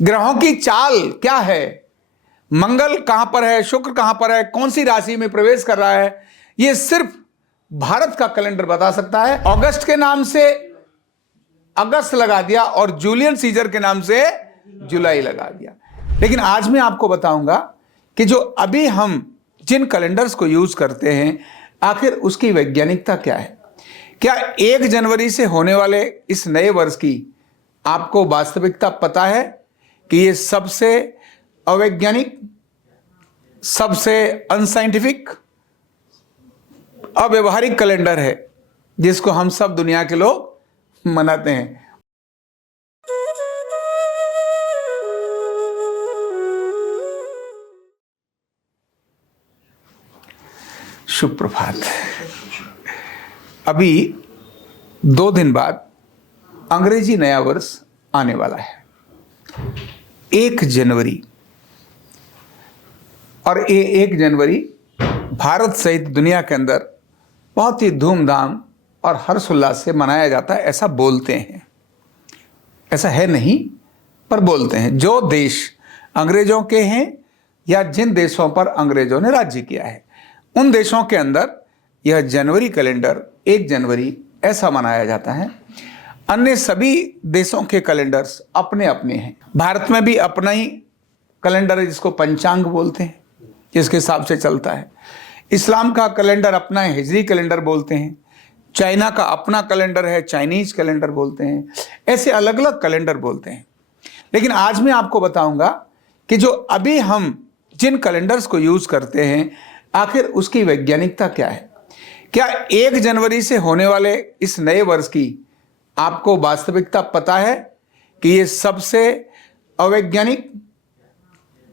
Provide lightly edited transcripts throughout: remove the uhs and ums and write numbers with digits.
ग्रहों की चाल क्या है, मंगल कहां पर है, शुक्र कहां पर है, कौन सी राशि में प्रवेश कर रहा है, यह सिर्फ भारत का कैलेंडर बता सकता है। अगस्त के नाम से अगस्त लगा दिया और जूलियन सीजर के नाम से जुलाई लगा दिया। लेकिन आज मैं आपको बताऊंगा कि जो अभी हम जिन कैलेंडर्स को यूज करते हैं, आखिर उसकी वैज्ञानिकता क्या है। क्या 1 जनवरी से होने वाले इस नए वर्ष की आपको वास्तविकता पता है कि यह सबसे अवैज्ञानिक, सबसे अनसाइंटिफिक, अव्यवहारिक कैलेंडर है जिसको हम सब दुनिया के लोग मनाते हैं। शुभ प्रभात। अभी 2 दिन बाद अंग्रेजी नया वर्ष आने वाला है, 1 जनवरी। और ये 1 जनवरी भारत सहित दुनिया के अंदर बहुत ही धूमधाम और हर्षोल्लास से मनाया जाता है, ऐसा बोलते हैं। ऐसा है नहीं, पर बोलते हैं। जो देश अंग्रेजों के हैं या जिन देशों पर अंग्रेजों ने राज्य किया है, उन देशों के अंदर यह जनवरी कैलेंडर 1 जनवरी ऐसा मनाया जाता है। अन्य सभी देशों के कैलेंडर्स अपने अपने हैं। भारत में भी अपना ही कैलेंडर है जिसको पंचांग बोलते हैं, जिसके हिसाब से चलता है। इस्लाम का कैलेंडर अपना है, हिजरी कैलेंडर बोलते हैं। चाइना का अपना कैलेंडर है, चाइनीज कैलेंडर बोलते हैं। ऐसे अलग अलग कैलेंडर बोलते हैं। लेकिन आज मैं आपको बताऊंगा कि जो अभी हम जिन कैलेंडर्स को यूज करते हैं, आखिर उसकी वैज्ञानिकता क्या है। क्या 1 जनवरी से होने वाले इस नए वर्ष की आपको वास्तविकता पता है कि यह सबसे अवैज्ञानिक,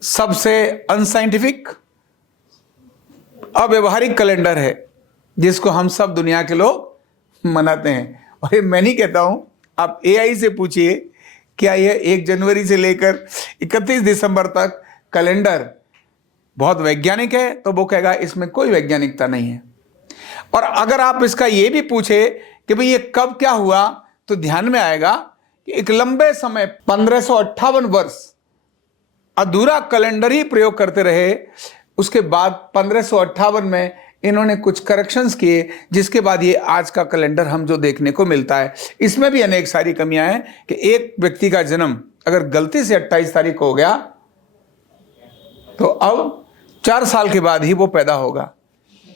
सबसे अनसाइंटिफिक, अव्यवहारिक कैलेंडर है जिसको हम सब दुनिया के लोग मनाते हैं। और ये मैं नहीं कहता हूं, आप AI से पूछिए क्या यह 1 जनवरी से लेकर 31 दिसंबर तक कैलेंडर बहुत वैज्ञानिक है, तो वो कहेगा इसमें कोई वैज्ञानिकता नहीं है। और अगर आप इसका ये भी पूछे कि भाई ये कब क्या हुआ, तो ध्यान में आएगा कि एक लंबे समय 1558 वर्ष अधूरा कैलेंडर ही प्रयोग करते रहे। उसके बाद 1558 में इन्होंने कुछ करेक्शंस किए, जिसके बाद ये आज का कैलेंडर हम जो देखने को मिलता है। इसमें भी अनेक सारी कमियां हैं कि एक व्यक्ति का जन्म अगर गलती से 28 तारीख को हो गया, तो अब 4 साल के बाद ही वो पैदा होगा।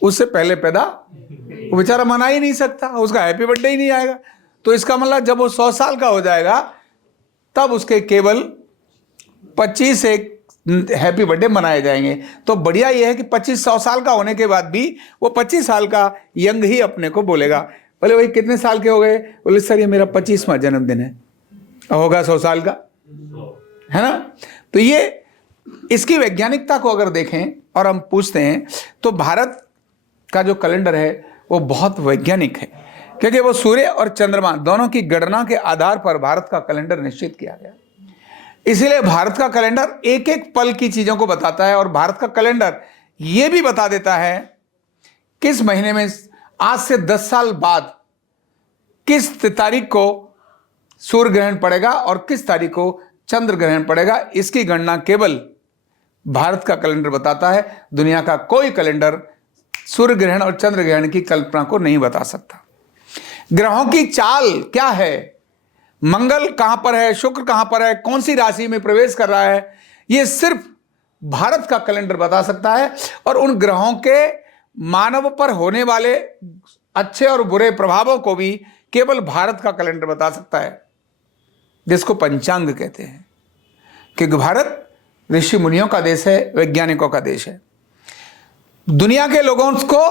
उससे पहले पैदा वो बेचारा मना ही नहीं सकता, उसका हैप्पी बर्थडे ही नहीं आएगा। तो इसका मतलब जब वो 100 साल का हो जाएगा, तब उसके केवल 25 एक हैप्पी बर्थडे मनाए जाएंगे। तो बढ़िया यह है कि 100 साल का होने के बाद भी वो 25 साल का यंग ही अपने को बोलेगा। बोले भाई कितने साल के हो गए? बोले सर ये मेरा 25वां जन्मदिन है। होगा 100 साल का, है ना। तो ये इसकी वैज्ञानिकता को अगर देखें और हम पूछते हैं, तो भारत का जो कैलेंडर है वो बहुत वैज्ञानिक है, क्योंकि वो सूर्य और चंद्रमा दोनों की गणना के आधार पर भारत का कैलेंडर निश्चित किया गया। इसीलिए भारत का कैलेंडर एक एक पल की चीजों को बताता है। और भारत का कैलेंडर यह भी बता देता है किस महीने में आज से 10 साल बाद किस तारीख को सूर्य ग्रहण पड़ेगा और किस तारीख को चंद्र ग्रहण पड़ेगा। इसकी गणना केवल भारत का कैलेंडर बताता है। दुनिया का कोई कैलेंडर सूर्य ग्रहण और चंद्र ग्रहण की कल्पना को नहीं बता सकता। ग्रहों की चाल क्या है, मंगल कहां पर है, शुक्र कहां पर है, कौन सी राशि में प्रवेश कर रहा है, यह सिर्फ भारत का कैलेंडर बता सकता है। और उन ग्रहों के मानव पर होने वाले अच्छे और बुरे प्रभावों को भी केवल भारत का कैलेंडर बता सकता है, जिसको पंचांग कहते हैं। क्योंकि भारत ऋषि मुनियों का देश है, वैज्ञानिकों का देश है। दुनिया के लोगों को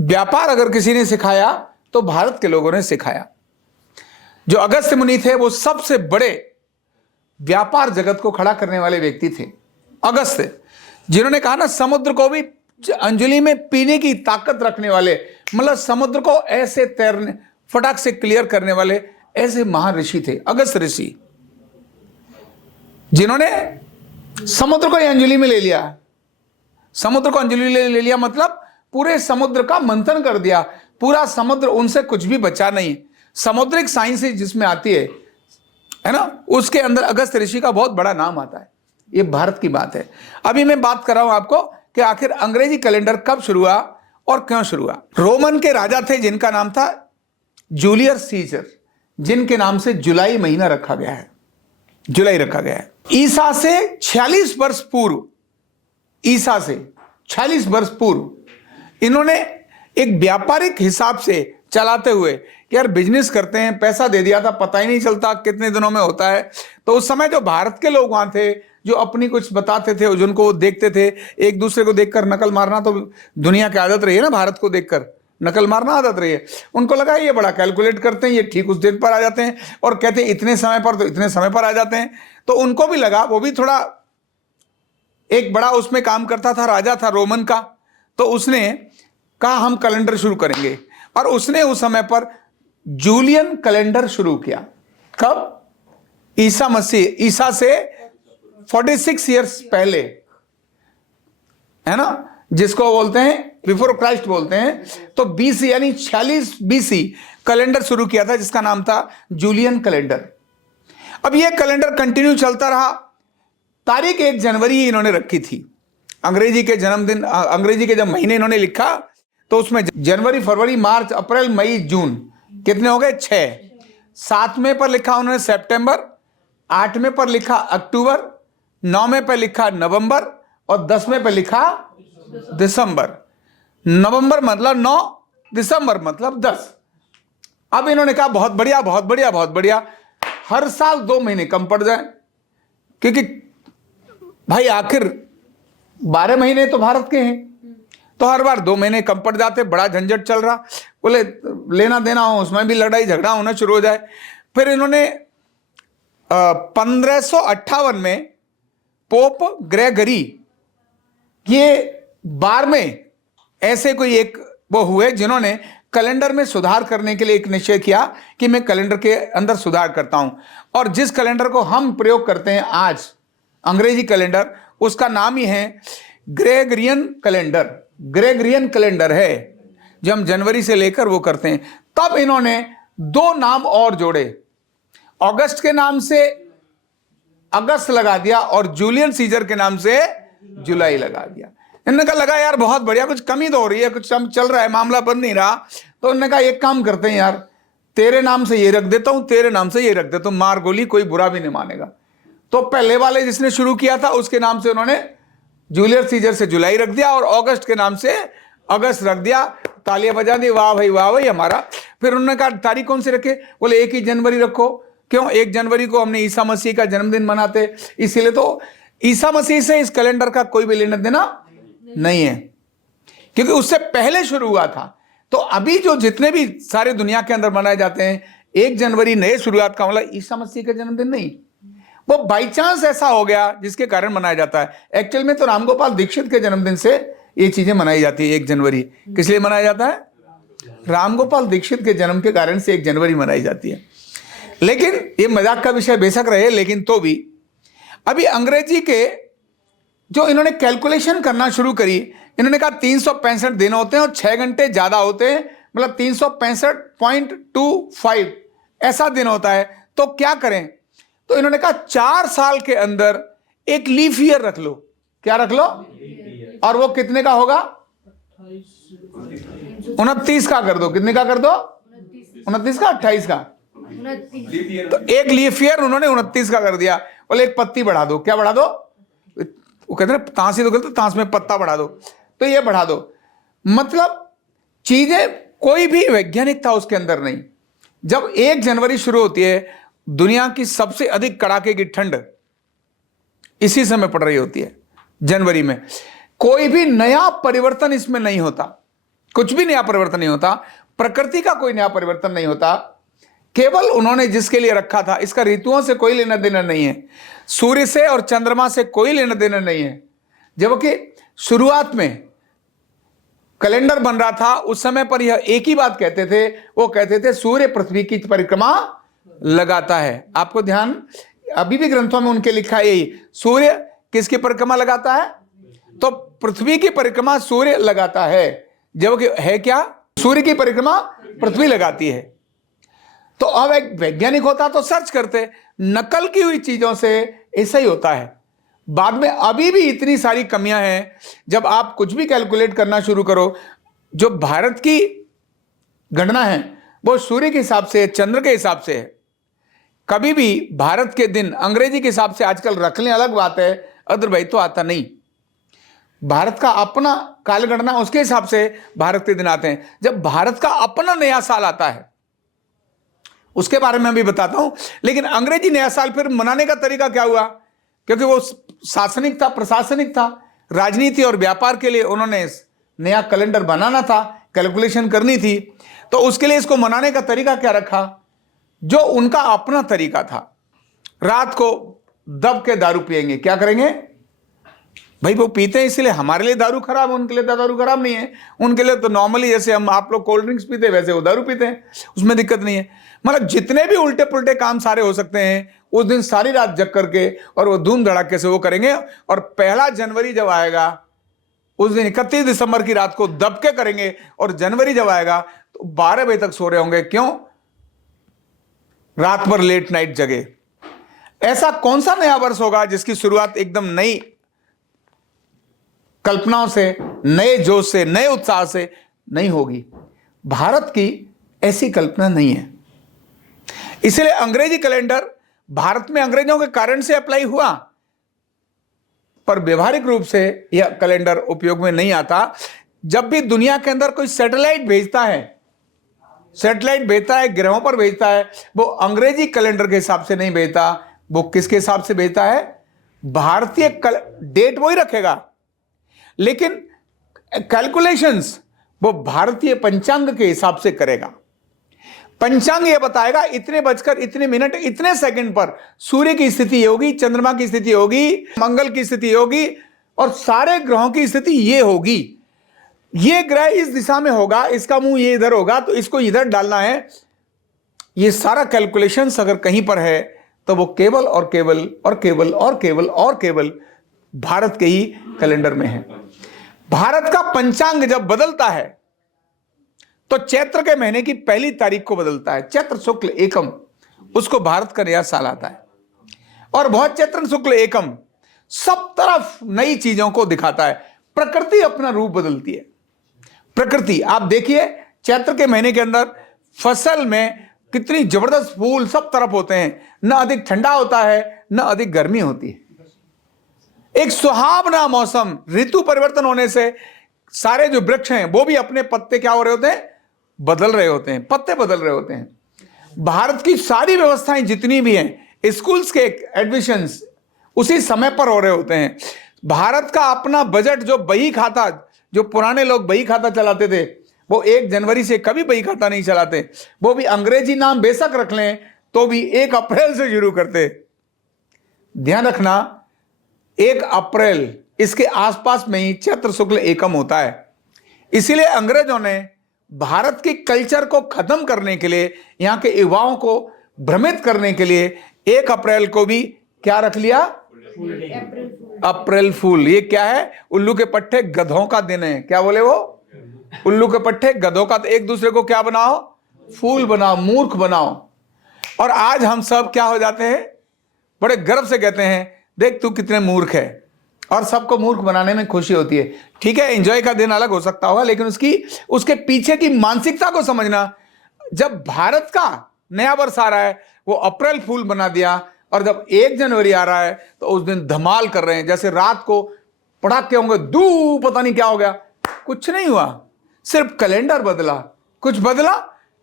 व्यापार अगर किसी ने सिखाया तो भारत के लोगों ने सिखाया। जो अगस्त्य मुनि थे वो सबसे बड़े व्यापार जगत को खड़ा करने वाले व्यक्ति थे। अगस्त्य, जिन्होंने कहा ना समुद्र को भी अंजलि में पीने की ताकत रखने वाले, मतलब समुद्र को ऐसे तैरने फटाक से क्लियर करने वाले ऐसे महान ऋषि थे अगस्त्य ऋषि, जिन्होंने समुद्र को अंजलि में ले लिया। समुद्र को अंजलि ले लिया मतलब पूरे समुद्र का मंथन कर दिया। पूरा समुद्र, उनसे कुछ भी बचा नहीं। समुद्रिक साइंस जिसमें आती है, है ना, उसके अंदर अगस्त ऋषि का बहुत बड़ा नाम आता है। ये भारत की बात है। अभी मैं बात कर रहा हूं आपको कि आखिर अंग्रेजी कैलेंडर कब शुरू हुआ और क्यों शुरू हुआ। रोमन के राजा थे जिनका नाम था जूलियस सीजर, जिनके नाम से जुलाई महीना रखा गया है, जुलाई रखा गया है। ईसा से 46 वर्ष पूर्व, ईसा से 46 वर्ष पूर्व इन्होंने एक व्यापारिक हिसाब से चलाते हुए कि यार बिजनेस करते हैं, पैसा दे दिया था, पता ही नहीं चलता कितने दिनों में होता है। तो उस समय जो भारत के लोग वहां थे, जो अपनी कुछ बताते थे, जिनको वो देखते थे, एक दूसरे को देखकर नकल मारना तो दुनिया की आदत रही है ना, भारत को देखकर नकल मारना आदत रही है। उनको लगा ये बड़ा कैलकुलेट करते हैं, ये ठीक उस दिन पर आ जाते हैं और कहते हैं इतने समय पर, तो इतने समय पर आ जाते हैं। तो उनको भी लगा, वो भी थोड़ा एक बड़ा उसमें काम करता था, राजा था रोमन का, तो उसने कहा हम कैलेंडर शुरू करेंगे। और उसने उस समय पर जूलियन कैलेंडर शुरू किया। कब? ईसा मसीह, ईसा से 46 ईयर्स पहले, है ना, जिसको बोलते हैं बिफोर क्राइस्ट बोलते हैं। तो बीसी यानी 46 बीसी कैलेंडर शुरू किया था, जिसका नाम था जूलियन कैलेंडर। अब यह कैलेंडर कंटिन्यू चलता रहा। तारीख 1 जनवरी इन्होंने रखी थी। अंग्रेजी के जन्मदिन, अंग्रेजी के जब महीने इन्होंने लिखा तो उसमें जनवरी, फरवरी, मार्च, अप्रैल, मई, जून कितने हो गए? 6। 7वें पर लिखा उन्होंने सितंबर, 8वें पर लिखा अक्टूबर, 9वें पर लिखा नवंबर और 10वें पर लिखा दिसंबर। नवंबर मतलब 9, दिसंबर मतलब 10। अब इन्होंने कहा बहुत बढ़िया, बहुत बढ़िया, बहुत बढ़िया, हर साल 2 महीने कम पड़ जाए, क्योंकि भाई आखिर 12 महीने तो भारत के हैं, तो हर बार 2 महीने कम पड़ जाते, बड़ा झंझट चल रहा। बोले लेना देना हो उसमें भी लड़ाई झगड़ा होना शुरू हो जाए। फिर इन्होंने 1558 में पोप ग्रेगरी, ये 12वें ऐसे कोई एक वो हुए जिन्होंने कैलेंडर में सुधार करने के लिए एक निश्चय किया कि मैं कैलेंडर के अंदर सुधार करता हूं। और जिस कैलेंडर को हम प्रयोग करते हैं आज, अंग्रेजी कैलेंडर, उसका नाम ही है ग्रेगरियन कैलेंडर। ग्रेगरियन कैलेंडर है जो हम जनवरी से लेकर वो करते हैं। तब इन्होंने 2 नाम और जोड़े, अगस्त के नाम से अगस्त लगा दिया और जूलियन सीजर के नाम से जुलाई लगा दिया। इन्होंने कहा लगा यार बहुत बढ़िया, कुछ कमी तो हो रही है, कुछ चल रहा है, मामला बन नहीं रहा। तो उन्होंने कहा एक काम करते हैं यार, तेरे नाम से ये रख देता हूं, तेरे नाम से ये रख देता हूं, मार गोली, कोई बुरा भी नहीं मानेगा। तो पहले वाले जिसने शुरू किया था उसके नाम से उन्होंने जूलियस सीजर से जुलाई रख दिया और अगस्त के नाम से अगस्त रख दिया। तालियां बजा दी, वाह भाई वाह भाई हमारा। फिर उन्होंने कहा तारीख कौन सी रखे? बोले 1 ही जनवरी रखो। क्यों? 1 जनवरी को हमने ईसा मसीह का जन्मदिन मनाते, इसीलिए। तो ईसा मसीह से इस कैलेंडर का कोई भी लेना देना नहीं है, क्योंकि उससे पहले शुरू हुआ था। तो अभी जो जितने भी सारे दुनिया के अंदर मनाए जाते हैं, 1 जनवरी नए शुरुआत का मतलब ईसा मसीह का जन्मदिन नहीं, वो बाई चांस ऐसा हो गया जिसके कारण मनाया जाता है। एक्चुअल में तो रामगोपाल दीक्षित के जन्मदिन से ये चीजें मनाई जाती है। 1 जनवरी किस लिए मनाया जाता है? रामगोपाल दीक्षित के जन्म के कारण से 1 जनवरी मनाई जाती है। लेकिन ये मजाक का विषय बेशक रहे, लेकिन तो भी अभी अंग्रेजी के जो इन्होंने कैलकुलेशन करना शुरू करी, इन्होंने कहा 365 दिन होते हैं और 6 घंटे ज्यादा होते हैं, मतलब 365.25 ऐसा दिन होता है। तो क्या करें? तो इन्होंने कहा 4 साल के अंदर एक लीफ ईयर रख लो। क्या रख लो? और वो कितने का होगा? 29 का कर दो। कितने का कर दो? 29 का, 28 का। तो एक लीफ ईयर उन्होंने 29 का कर दिया। बोले एक पत्ती बढ़ा दो। क्या बढ़ा दो? वो कहते हैं तांस ही तो कहते, तांस में पत्ता बढ़ा दो, तो ये बढ़ा दो। मतलब चीजें कोई भी वैज्ञानिक था उसके अंदर नहीं। जब 1 जनवरी शुरू होती है, दुनिया की सबसे अधिक कड़ाके की ठंड इसी समय पड़ रही होती है, जनवरी में। कोई भी नया परिवर्तन इसमें नहीं होता, कुछ भी नया परिवर्तन नहीं होता, प्रकृति का कोई नया परिवर्तन नहीं होता। केवल उन्होंने जिसके लिए रखा था, इसका ऋतुओं से कोई लेना देना नहीं है, सूर्य से और चंद्रमा से कोई लेना देना नहीं है। जबकि शुरुआत में कैलेंडर बन रहा था उस समय पर यह एक ही बात कहते थे, वो कहते थे सूर्य पृथ्वी की परिक्रमा लगाता है। आपको ध्यान, अभी भी ग्रंथों में उनके लिखा है यही, सूर्य किसकी परिक्रमा लगाता है? तो पृथ्वी की परिक्रमा सूर्य लगाता है। जबकि है क्या? सूर्य की परिक्रमा पृथ्वी लगाती है। तो अब एक वैज्ञानिक होता तो सर्च करते, नकल की हुई चीजों से ऐसा ही होता है। बाद में अभी भी इतनी सारी कमियां हैं, जब आप कुछ भी कैलकुलेट करना शुरू करो, जो भारत की गणना है वो सूर्य के हिसाब से, चंद्र के हिसाब से है। कभी भी भारत के दिन अंग्रेजी के हिसाब से आजकल रख लें अलग बात है, अदरवाइज तो आता नहीं। भारत का अपना कालगणना, उसके हिसाब से भारत के दिन आते हैं। जब भारत का अपना नया साल आता है, उसके बारे में भी बताता हूं। लेकिन अंग्रेजी नया साल फिर मनाने का तरीका क्या हुआ, क्योंकि वो शासनिक था, प्रशासनिक था, राजनीति और व्यापार के लिए उन्होंने नया कैलेंडर बनाना था, कैलकुलेशन करनी थी, तो उसके लिए इसको मनाने का तरीका क्या रखा, जो उनका अपना तरीका था। रात को दब के दारू पिएंगे। क्या करेंगे भाई, वो पीते हैं इसलिए हमारे लिए दारू खराब है, उनके लिए दारू खराब नहीं है। उनके लिए तो नॉर्मली जैसे हम आप लोग कोल्ड ड्रिंक्स पीते हैं वैसे वो दारू पीते हैं, उसमें दिक्कत नहीं है। मतलब जितने भी उल्टे पुल्टे काम सारे हो सकते हैं उस दिन सारी रात जग करके और वो धूम धड़ाके से वो करेंगे। और 1 जनवरी जब आएगा उस दिन 31 दिसंबर की रात को दब के करेंगे, और जनवरी जब आएगा तो 12 बजे तक सो रहे होंगे। क्यों? रात भर लेट नाइट जगे। ऐसा कौन सा नया वर्ष होगा जिसकी शुरुआत एकदम नई कल्पनाओं से, नए जोश से, नए उत्साह से नहीं होगी? भारत की ऐसी कल्पना नहीं है। इसलिए अंग्रेजी कैलेंडर भारत में अंग्रेजों के कारण से अप्लाई हुआ, पर व्यवहारिक रूप से यह कैलेंडर उपयोग में नहीं आता। जब भी दुनिया के अंदर कोई सैटेलाइट भेजता है, ग्रहों पर भेजता है, वो अंग्रेजी कैलेंडर के हिसाब से नहीं भेजता। वो किसके हिसाब से भेजता है? भारतीय डेट वही रखेगा, लेकिन कैलकुलेशंस वो भारतीय पंचांग के हिसाब से करेगा। पंचांग ये बताएगा इतने बजकर इतने मिनट इतने सेकंड पर सूर्य की स्थिति ये होगी, चंद्रमा की स्थिति होगी, मंगल की स्थिति होगी, और सारे ग्रहों की स्थिति ये होगी। ये ग्रह इस दिशा में होगा, इसका मुंह ये इधर होगा, तो इसको इधर डालना है। ये सारा कैलकुलेशंस अगर कहीं पर है तो वो केवल और केवल और केवल और केवल और केवल भारत के ही कैलेंडर में है। भारत का पंचांग जब बदलता है तो चैत्र के महीने की 1 तारीख को बदलता है। चैत्र शुक्ल एकम, उसको भारत का नया साल आता है। और बहुत चैत्र शुक्ल एकम सब तरफ नई चीजों को दिखाता है। प्रकृति अपना रूप बदलती है। प्रकृति आप देखिए, चैत्र के महीने के अंदर फसल में कितनी जबरदस्त फूल सब तरफ होते हैं। न अधिक ठंडा होता है, न अधिक गर्मी होती है। एक सुहावना मौसम, ऋतु परिवर्तन होने से सारे जो वृक्ष हैं वो भी अपने पत्ते क्या हो रहे होते हैं? बदल रहे होते हैं, पत्ते बदल रहे होते हैं। भारत की सारी व्यवस्थाएं जितनी भी हैं, स्कूल्स के एडमिशंस उसी समय पर हो रहे होते हैं। भारत का अपना बजट, जो बही खाता, जो पुराने लोग बही खाता चलाते थे, वो 1 जनवरी से कभी बही खाता नहीं चलाते। वो भी अंग्रेजी नाम बेशक रख लें तो भी 1 अप्रैल से शुरू करते। ध्यान रखना, 1 अप्रैल इसके आसपास में ही चैत्र शुक्ल एकम होता है। इसीलिए अंग्रेजों ने भारत की कल्चर को खत्म करने के लिए, यहां के युवाओं को भ्रमित करने के लिए 1 अप्रैल को भी क्या रख लिया? अप्रैल फूल। ये क्या है? उल्लू के पट्टे गधों का दिन है। क्या बोले वो? उल्लू के पट्टे गधों का। एक दूसरे को क्या बनाओ? फूल बनाओ, मूर्ख बनाओ। और आज हम सब क्या हो जाते हैं? बड़े गर्व से कहते हैं देख तू कितने मूर्ख है, और सबको मूर्ख बनाने में खुशी होती है। ठीक है, एंजॉय का दिन अलग हो सकता होगा, लेकिन उसके पीछे की मानसिकता को समझना। जब भारत का नया वर्ष आ रहा है वो अप्रैल फूल बना दिया, और जब 1 जनवरी आ रहा है तो उस दिन धमाल कर रहे हैं। जैसे रात को पटाखे होंगे, दू पता नहीं क्या हो गया। कुछ नहीं हुआ, सिर्फ कैलेंडर बदला। कुछ बदला?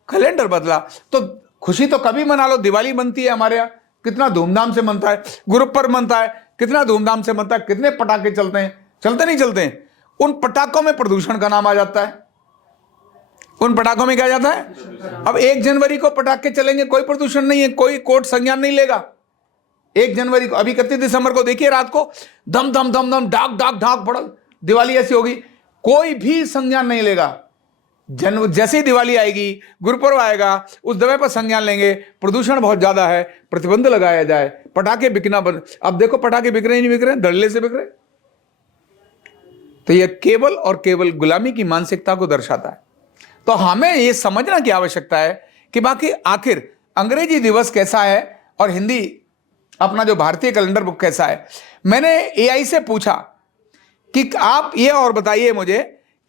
कैलेंडर बदला। तो खुशी तो कभी मना लो। दिवाली बनती है हमारे यहाँ, कितना धूमधाम से मनता है। गुरु पर्व मनता है, कितना धूमधाम से मनता है। कितने पटाखे चलते हैं, चलते नहीं चलते हैं? उन पटाखों में प्रदूषण का नाम आ जाता है। उन पटाखों में क्या जाता है? अब 1 जनवरी को पटाखे चलेंगे, कोई प्रदूषण नहीं है, कोई कोर्ट संज्ञान नहीं लेगा। 1 जनवरी को, अभी 31 दिसंबर को देखिए रात को दम दम दम दम डाक डाक ढाक पड़ा, दिवाली ऐसी होगी, कोई भी संज्ञान नहीं लेगा। जैसे ही दिवाली आएगी, गुरुपर्व आएगा, उस दवा पर संज्ञान लेंगे। प्रदूषण बहुत ज्यादा है, प्रतिबंध लगाया जाए, पटाखे बिकना बंद। अब देखो पटाखे बिक रहे नहीं बिक रहे, धड़ल्ले से बिक रहे। तो यह केवल और केवल गुलामी की मानसिकता को दर्शाता है। तो हमें यह समझना की आवश्यकता है कि बाकी आखिर अंग्रेजी दिवस कैसा है और हिंदी अपना जो भारतीय कैलेंडर बुक कैसा है। मैंने एआई से पूछा कि आप ये और बताइए मुझे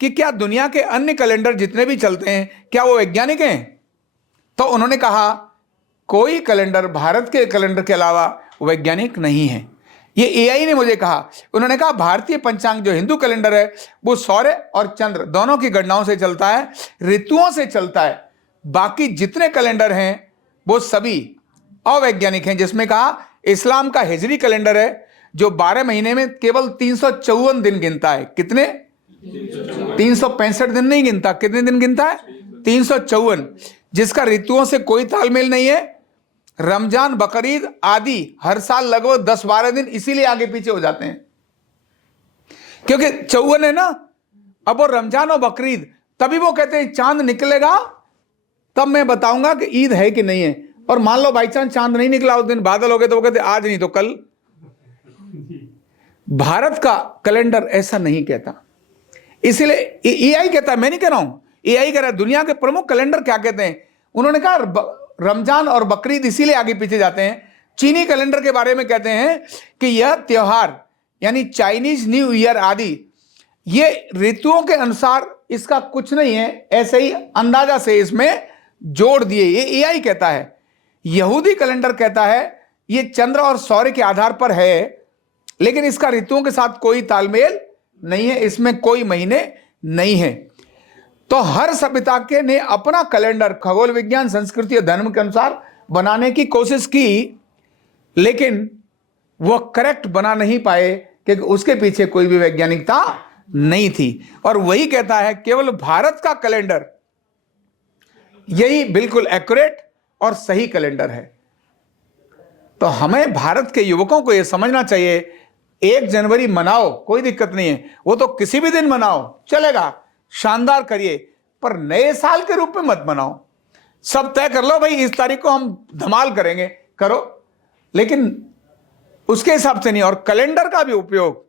कि क्या दुनिया के अन्य कैलेंडर जितने भी चलते हैं क्या वो वैज्ञानिक हैं? तो उन्होंने कहा कोई कैलेंडर भारत के कैलेंडर के अलावा वैज्ञानिक नहीं है। ये एआई ने मुझे कहा। उन्होंने कहा भारतीय पंचांग जो हिंदू कैलेंडर है वो सूर्य और चंद्र दोनों की गणनाओं से चलता है, ऋतुओं से चलता है। बाकी जितने कैलेंडर हैं वो सभी अवैज्ञानिक हैं, जिसमें कहा इस्लाम का हिजरी कैलेंडर है जो 12 महीने में केवल 354 दिन गिनता है। कितने? 365 दिन नहीं गिनता। कितने दिन गिनता है? 354, जिसका ऋतुओं से कोई तालमेल नहीं है। रमजान, बकरीद आदि हर साल लगभग 10-12 दिन इसीलिए आगे पीछे हो जाते हैं क्योंकि 54 है ना। अब वो रमजान और बकरीद, तभी वो कहते हैं चांद निकलेगा तब मैं बताऊंगा कि ईद है कि नहीं है। और मान लो बाई चांस चांद नहीं निकला, उस दिन बादल हो गए, तो वो कहते आज नहीं तो कल। भारत का कैलेंडर ऐसा नहीं कहता, इसीलिए एआई कहता है, मैं नहीं कह रहा हूं, एआई कह रहा है दुनिया के प्रमुख कैलेंडर क्या कहते हैं। उन्होंने कहा रमजान और बकरीद इसीलिए आगे पीछे जाते हैं। चीनी कैलेंडर के बारे में कहते हैं कि यह त्योहार यानी चाइनीज न्यू ईयर आदि ये ऋतुओं के अनुसार इसका कुछ नहीं है, ऐसे ही अंदाजा से इसमें जोड़ दिए, ये एआई कहता है। यहूदी कैलेंडर कहता है ये चंद्र और सूर्य के आधार पर है, लेकिन इसका ऋतुओं के साथ कोई तालमेल नहीं है, इसमें कोई महीने नहीं है। तो हर सभ्यता के ने अपना कैलेंडर खगोल विज्ञान, संस्कृति और धर्म के अनुसार बनाने की कोशिश की, लेकिन वह करेक्ट बना नहीं पाए क्योंकि उसके पीछे कोई भी वैज्ञानिकता नहीं थी। और वही कहता है केवल भारत का कैलेंडर यही बिल्कुल एक्यूरेट और सही कैलेंडर है। तो हमें भारत के युवकों को यह समझना चाहिए 1 जनवरी मनाओ, कोई दिक्कत नहीं है, वो तो किसी भी दिन मनाओ चलेगा, शानदार करिए, पर नए साल के रूप में मत मनाओ। सब तय कर लो भाई इस तारीख को हम धमाल करेंगे, करो, लेकिन उसके हिसाब से नहीं। और कैलेंडर का भी उपयोग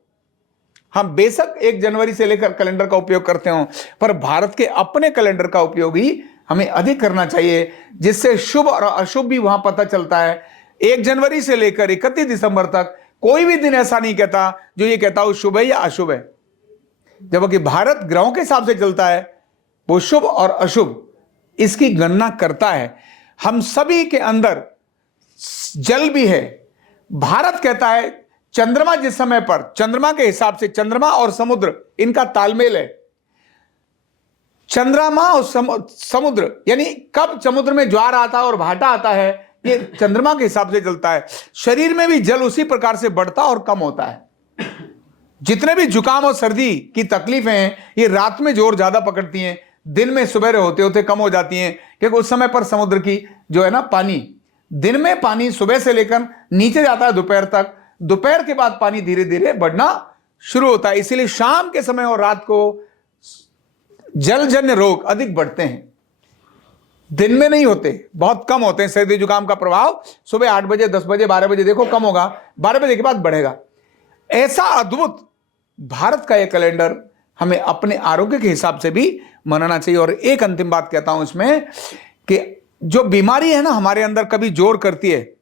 हम बेशक 1 जनवरी से लेकर कैलेंडर का उपयोग करते हो, पर भारत के अपने कैलेंडर का उपयोग ही हमें अधिक करना चाहिए, जिससे शुभ और अशुभ भी वहां पता चलता है। 1 जनवरी से लेकर 31 दिसंबर तक कोई भी दिन ऐसा नहीं कहता जो ये कहता हो शुभ है या अशुभ है, जबकि भारत ग्रहों के हिसाब से चलता है, वो शुभ और अशुभ इसकी गणना करता है। हम सभी के अंदर जल भी है। भारत कहता है चंद्रमा जिस समय पर, चंद्रमा के हिसाब से चंद्रमा और समुद्र इनका तालमेल है। चंद्रमा और समुद्र यानी कब समुद्र में ज्वार आता है और भाटा आता है, ये चंद्रमा के हिसाब से चलता है। शरीर में भी जल उसी प्रकार से बढ़ता और कम होता है। जितने भी जुकाम और सर्दी की तकलीफें हैं ये रात में जोर ज्यादा पकड़ती हैं, दिन में सुबह होते होते कम हो जाती हैं, क्योंकि उस समय पर समुद्र की जो है ना पानी, दिन में पानी सुबह से लेकर नीचे जाता है दोपहर तक, दोपहर के बाद पानी धीरे धीरे बढ़ना शुरू होता है। इसीलिए शाम के समय और रात को जलजन्य रोग अधिक बढ़ते हैं, दिन में नहीं होते, बहुत कम होते हैं। सर्दी जुकाम का प्रभाव सुबह 8 बजे, 10 बजे, 12 बजे देखो कम होगा, 12 बजे के बाद बढ़ेगा। ऐसा अद्भुत भारत का यह कैलेंडर हमें अपने आरोग्य के हिसाब से भी मनाना चाहिए। और एक अंतिम बात कहता हूं इसमें कि जो बीमारी है ना हमारे अंदर कभी जोर करती है,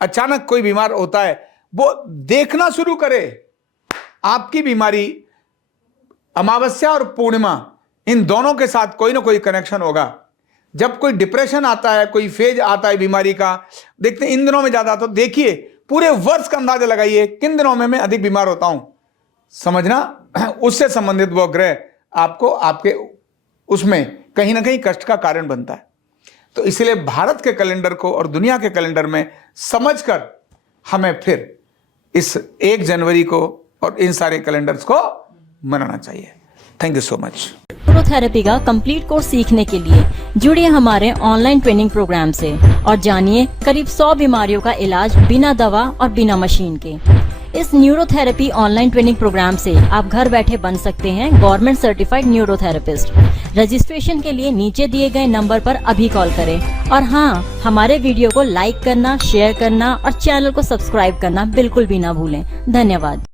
अचानक कोई बीमार होता है, वो देखना शुरू करे आपकी बीमारी अमावस्या और पूर्णिमा इन दोनों के साथ कोई ना कोई कनेक्शन होगा। जब कोई डिप्रेशन आता है, कोई फेज आता है बीमारी का, देखते हैं इन दिनों में ज्यादा, तो देखिए पूरे वर्ष का अंदाजा लगाइए किन दिनों में मैं अधिक बीमार होता हूं, समझना उससे संबंधित वो ग्रह आपको आपके उसमें कहीं ना कहीं कष्ट का कारण बनता है। तो इसलिए भारत के कैलेंडर को और दुनिया के कैलेंडर में समझकर हमें फिर इस 1 जनवरी को और इन सारे कैलेंडर्स को मनाना चाहिए। Thank you so much. Neurotherapy का कंप्लीट कोर्स सीखने के लिए जुड़िए हमारे ऑनलाइन ट्रेनिंग प्रोग्राम से और जानिए करीब 100 बीमारियों का इलाज बिना दवा और बिना मशीन के। इस न्यूरोथेरेपी ऑनलाइन ट्रेनिंग प्रोग्राम से आप घर बैठे बन सकते हैं गवर्नमेंट सर्टिफाइड न्यूरोथेरेपिस्ट। रजिस्ट्रेशन के लिए नीचे दिए गए नंबर पर अभी कॉल करें। और हाँ, हमारे वीडियो को लाइक करना, शेयर करना और चैनल को सब्सक्राइब करना बिल्कुल भी ना भूलें। धन्यवाद।